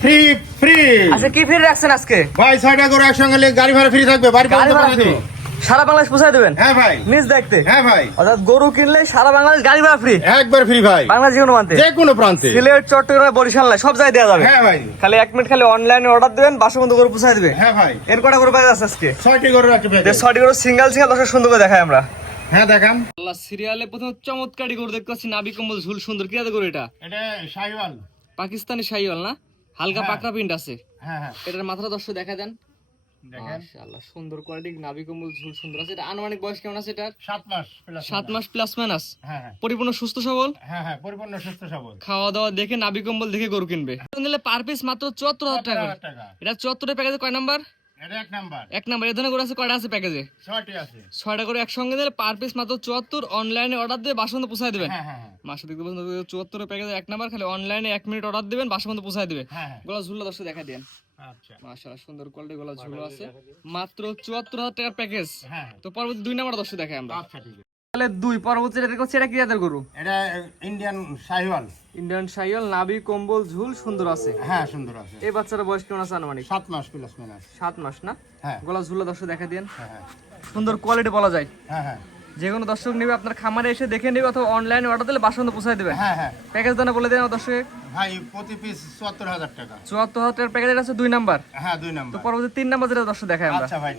Free free. আচ্ছা কি free রাখছেন আজকে? ভাই 6টা করে একসঙ্গে নিলে গাড়ি ভাড়া ফ্রি থাকবে, বাড়ি গাড়ি ভাড়া ফ্রি, সারা বাংলাদেশ পৌঁছায় দেবেন? হ্যাঁ ভাই। নিজ দেখতে? হ্যাঁ ভাই। অর্থাৎ গরু কিনলে সারা বাংলাদেশ গাড়ি ভাড়া ফ্রি, একবার ফ্রি ভাই। বাংলাদেশ যে কোনো প্রান্তে, যে কোনো প্রান্তে, সিলেট, চট্টগ্রাম, বরিশাল সব জায়গায় দেওয়া যাবে। হ্যাঁ ভাই। খালি 1 মিনিট খালি অনলাইনে অর্ডার দিবেন, বাসা বন্ধ করে পৌঁছায় দিবে। হ্যাঁ ভাই। এর কটা করে পাওয়া যাচ্ছে আজকে? 6টি করে রাখবে ভাই। 6টি করে সিঙ্গেল দর্শক সুন্দর করে দেখাই আমরা। হ্যাঁ দেখান। আল্লাহ সিরিয়ালে প্রথম চমৎকারী গরু দেখতে পাচ্ছি, নাভি কম্বল ঝুল সুন্দর। কি জাতের গরু এটা? এটা শাহিওয়াল, পাকিস্তানি শাহিওয়াল না? হালকা পাকড়া প্রিন্ট আছে। হ্যাঁ হ্যাঁ এটার মাথাটা দর্শক দেখা দেন। দেখেন। মাশাআল্লাহ সুন্দর কোয়ালিটি, নাভি কম্বল ঝুল সুন্দর আছে। এটা আনুমানিক বয়স কেমন আছে এটার? 7 মাস প্লাস। 7 মাস প্লাস মাইনাস। হ্যাঁ হ্যাঁ পরিপূর্ণ সুস্থ সবল। হ্যাঁ হ্যাঁ পরিপূর্ণ সুস্থ সবল। খাওয়া দাওয়া দেখে নাভি কম্বল দেখে গরু কিনবে। নিলে পার পিস মাত্র 74,000 টাকা করে। এটা 74 প্যাকেজে কয় নাম্বার? এটা 1 নাম্বার। 1 নাম্বার। এই ধরনের গরু আছে কয়টা আছে প্যাকেজে? 6টি আছে। 6টা করে একসঙ্গে নিলে পার পিস মাত্র 74। অনলাইনে অর্ডার দিয়ে বাসা পর্যন্ত পৌঁছায় দিবেন। হ্যাঁ হ্যাঁ হ্যাঁ মাসে দেখতে পাচ্ছেন 74 প্যাকেজে 1 নাম্বার। খালি অনলাইনে 1 মিনিট অর্ডার দিবেন, বাসা পর্যন্ত পৌঁছায় দিবে। হ্যাঁ হ্যাঁ। গলা ঝুলটা দর্শক দেখা দেন। আচ্ছা। মাশাআল্লাহ সুন্দর কোয়ালিটি গলা ঝুল আছে। মাত্র 74,000 টাকার প্যাকেজ। হ্যাঁ। তো পরবর্তী 2 নাম্বার দর্শক দেখাই আমরা। আচ্ছা ঠিক আছে। তাহলে 2 পরবর্তী এটা দেখো, এটা কি জাতের গরু? এটা ইন্ডিয়ান শাহিওয়াল। ইন্ডিয়ান শাহিওয়াল, নাভি কম্বল ঝুল সুন্দর আছে। হ্যাঁ সুন্দর আছে। এই বাচ্চাটার বয়স কেমন আছে আনুমানিক? 7 মাস প্লাস মাইনাস। 7 মাস না? হ্যাঁ। গলা ঝুলটা দর্শক দেখা দেন। হ্যাঁ হ্যাঁ সুন্দর কোয়ালিটি বলা যায়। হ্যাঁ হ্যাঁ যে কোনো দর্শক নেবে আপনার খামারে এসে দেখে নেবে, অথবা অনলাইনে অর্ডার দিলে বাসা পর্যন্ত পৌঁছায় দেবে। হ্যাঁ হ্যাঁ। প্যাকেজ দানা বলে দেন দর্শক। ভাই প্রতি পিস 74,000 টাকা। 74,000 টাকার প্যাকেজ আছে 2 নাম্বার। হ্যাঁ 2 তো নাম্বার। পরবর্তী 3 নাম্বার যেটা দর্শক দেখাই আমরা। আচ্ছা ভাই।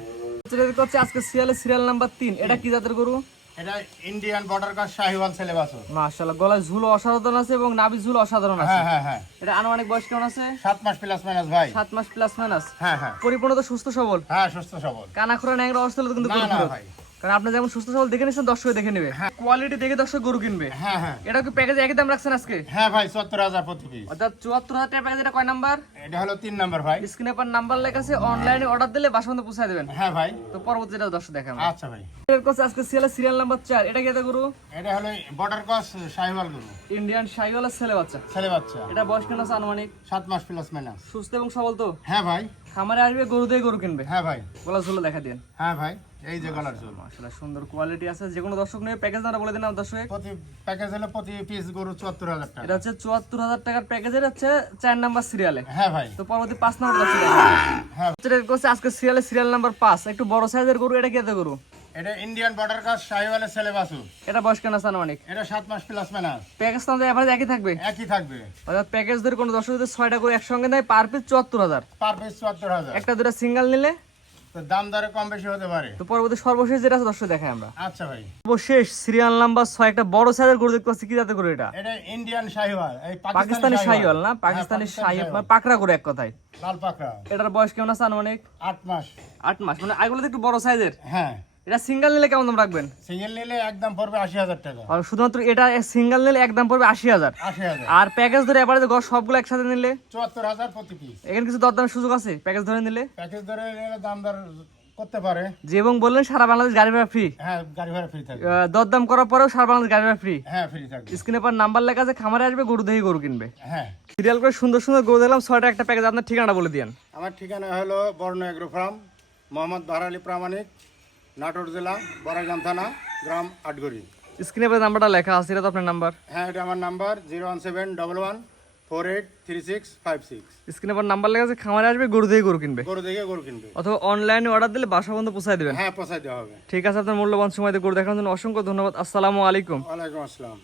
যেটা দেখতে পাচ্ছি আজকে সিরিয়াল নাম্বার 3, এটা কি জাতের গরু? এটা ইন্ডিয়ান বর্ডার কাট শাহিওয়াল সিলেবাস। মাশাআল্লাহ গলায় ঝুল অসাধারণ আছে এবং নাভি ঝুল অসাধারণ আছে। হ্যাঁ হ্যাঁ হ্যাঁ। এটা আনুমানিক বয়স কেমন আছে? 7 মাস প্লাস মাইনাস ভাই। 7 মাস প্লাস মাইনাস। হ্যাঁ হ্যাঁ পরিপূর্ণ তো সুস্থ সবল। হ্যাঁ সুস্থ সবল। কানাখোরা ন্যাংরা অবস্থা হলে কিন্তু না গরু না ফেরত। ভাই। কারণ আপনি যেমন সুস্থ সবল দেখে নিচ্ছেন, দর্শক দেখে নেবে। কোয়ালিটি দেখে দর্শক গরু কিনবে। হ্যাঁ হ্যাঁ এটা কি প্যাকেজ একই দাম রাখছেন আজকে? হ্যাঁ ভাই 74,000 প্রতি পিস। অর্থাৎ 74,000 টাকা প্যাকেজ। এটা কয় নাম্বার? এটা হলো 3 নাম্বার ভাই। স্ক্রিনে পর নাম্বার লেখা আছে, অনলাইনে অর্ডার দিলে বাসা পর্যন্ত পৌঁছায় দেবেন। হ্যাঁ ভাই। তো পরবর্তীটা দর্শক দেখাবো। আচ্ছা ভাই। এর কাছে আজকে সিরিয়াল নাম্বার 4, এটা কি জাতের গরু? এটা হলো বর্ডার ক্রস শাহিওয়াল গরু। ইন্ডিয়ান শাহিওয়ালের ছেলে বাচ্চা। ছেলে বাচ্চা। এটা বয়স কেমন আছে আনুমানিক? 7 মাস প্লাস মাইনাস। সুস্থ এবং সবল তো? হ্যাঁ ভাই। খামারে আসবে গরু দিয়ে গরু কিনবে। হ্যাঁ ভাই। গলা ঝুলো দেখা দেন। হ্যাঁ ভাই এই যে গলার ঝোল। মাশাআল্লাহ সুন্দর কোয়ালিটি আছে। যে কোনো দর্শক নেবে প্যাকেজ দামটা বলে দিন আমার দর্শক। প্রতি প্যাকেজ হলো প্রতি পিস গরু 74,000 টাকা। এটা হচ্ছে 74,000 টাকার প্যাকেজের হচ্ছে 4 নাম্বার সিরিয়ালে। হ্যাঁ ভাই। তো পরবর্তী 5 নাম্বার দর্শক হ্যাঁ। যেটা করছে আজকে সিরিয়াল নাম্বার 5, একটু বড় সাইজের গরু। এটা কি জাতের গরু? এটা ইন্ডিয়ান বর্ডার কাট শাহিওয়ালের ছেলে বাসু। এটা বয়স কেন আছে আনুমানিক? এটা 7 মাস প্লাস মাইনাস। প্যাকেজ তো আমাদের এভারেজ একই থাকবে। একই থাকবে। অর্থাৎ প্যাকেজ ধরে কোনো দর্শক যদি 6টা করে একসঙ্গে নেয়, পার পিস 74,000। Per piece 74,000। একটা দুটা সিঙ্গেল নিলে তো দাম দরে কম বেশি হতে পারে। তো পরবর্তী সর্বশেষ যেটা আছে দর্শক দেখাই আমরা। আচ্ছা ভাই। সর্বশেষ সিরিয়াল নাম্বার 6, একটা বড় সাইজের গরু দেখতে পাচ্ছি। কি জাতের গরু এটা? এটা ইন্ডিয়ান শাহিওয়াল, এই পাকিস্তানি শাহিওয়াল না? পাকিস্তানি শাহিওয়াল মানে পাকড়া গরু এক কথায়। লাল পাকড়া। এটার বয়স কেমন আছে আনুমানিক? 8 মাস। 8 মাস। মানে আইগুলো একটু বড় সাইজের। হ্যাঁ। এটা সিঙ্গেল নিলে কেমন দাম রাখবেন? সিঙ্গেল নিলে একদম পড়বে 80,000 টাকা। আর শুধুমাত্র এটা সিঙ্গেল নিলে একদম পড়বে 80,000। 80,000। আর প্যাকেজ ধরে এবারে সবগুলো একসাথে নিলে 74,000 প্রতি পিস। এখানে কিছু দরদামের সুযোগ আছে প্যাকেজ ধরে নিলে? প্যাকেজ ধরে নিলে দাম দর করতে পারে। যে এবং বললেন সারা বাংলাদেশ গাড়ি ভাড়া ফ্রি। হ্যাঁ গাড়ি ভাড়া ফ্রি থাকবে। দরদাম করার পরেও সারা বাংলাদেশ গাড়ি ভাড়া ফ্রি। হ্যাঁ ফ্রি থাকবে। স্ক্রিনে পর নাম্বার লেখা আছে, খামারে আসবে গরু দেখে গরু কিনবে। হ্যাঁ। সিরিয়াল করে সুন্দর সুন্দর গরু দেখলাম, 6টা একটা প্যাকেজ। আপনার ঠিকানাটা বলে দিন। আমার ঠিকানা হলো বর্ণ এগ্রো ফার্ম, মোহাম্মদ বাহার আলী প্রামাণিক, নাটোর জেলা, বড়াইগ্রাম থানা, গ্রাম আটগড়ি। স্ক্রিনে পর নাম্বারটা লেখা আছে, এটা তো আপনার নাম্বার। হ্যাঁ এটা আমার নাম্বার 01711483656। স্ক্রিনে পর নাম্বার লেখা আছে, খামারে আসবে গরু দেখে গরু কিনবে। গরু দেখে গরু কিনবে। অথবা অনলাইনে অর্ডার দিলে বাসা পর্যন্ত পৌঁছায় দেবেন। হ্যাঁ পৌঁছাই দেওয়া হবে। ঠিক আছে, আপনার মূল্যবান সময় দিয়ে গরু দেখার জন্য অসংখ্য ধন্যবাদ। আসসালামু আলাইকুম। ওয়ালাইকুম আসসালাম।